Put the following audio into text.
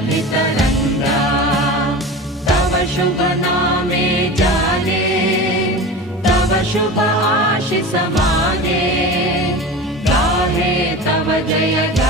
तरंगा तव शुभ नामे जाने तव शुभ आशीष माने गाहे तव जय